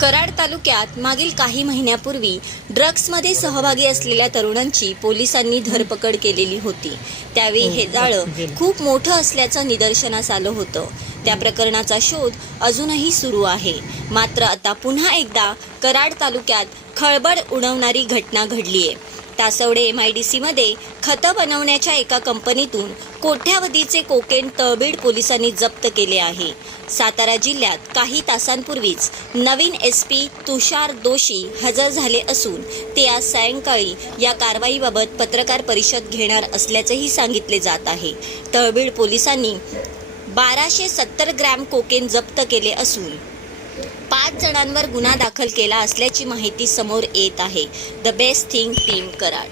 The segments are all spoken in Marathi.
कराड तालुक्यात मागील काही महिन्यापूर्वी ड्रग्जमध्ये सहभागी असलेल्या तरुणांची पोलिसांनी धरपकड केलेली होती. त्यावेळी हे जाळं खूप मोठं असल्याचं निदर्शनास आलं होतं. त्या प्रकरणाचा शोध अजूनही सुरू आहे. मात्र आता पुन्हा एकदा कराड तालुक्यात खळबळ उडवणारी घटना घडलीय. तासवडे एम आय डी सीमध्ये खतं बनवण्याच्या एका कंपनीतून कोट्यावधीचे कोकेन तळबीड पोलिसांनी जप्त केले आहे. सातारा जिल्ह्यात काही तासांपूर्वीच नवीन एस पी तुषार दोषी हजर झाले असून ते आज सायंकाळी या कारवाईबाबत पत्रकार परिषद घेणार असल्याचंही सांगितले जात आहे. तळबीड पोलिसांनी बाराशे सत्तर ग्रॅम कोकेन जप्त केले असून पाच जणांवर गुन्हा दाखल केला असल्याची माहिती समोर येत आहे. The best thing team Karad.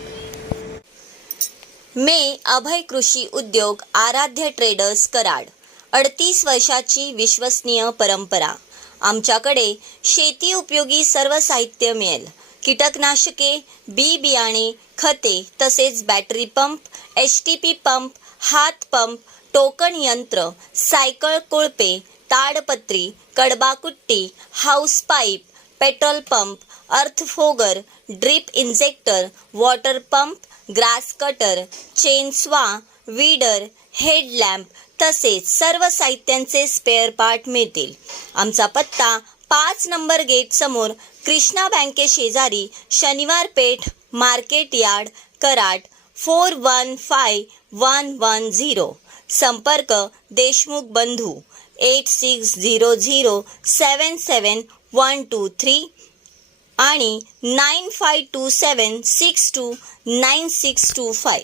मे अभय कृषी उद्योग आराध्य ट्रेडर्स कराड. अडतीस वर्षाची विश्वसनीय परंपरा. आमच्याकडे शेती उपयोगी सर्व साहित्य मिळेल. कीटकनाशके बी बियाणे खते तसेच battery pump H T P pump हात पंप टोकन यंत्र सायकल कोळपे ताडपत्री कडबाकुट्टी house pipe petrol pump अर्थफोगर drip injector water pump grass cutter chainsaw weeder headlamp तसेच सर्व साहित्यांचे स्पेअर पार्ट मिळतील. आमचा पत्ता पाच नंबर गेट समोर कृष्णा बँके शेजारी Shaniwar Peth market yard Karad four one five one one zero. संपर्क देशमुख बंधू eight six zero zero seven seven one two three आणि nine five two seven six two nine six two five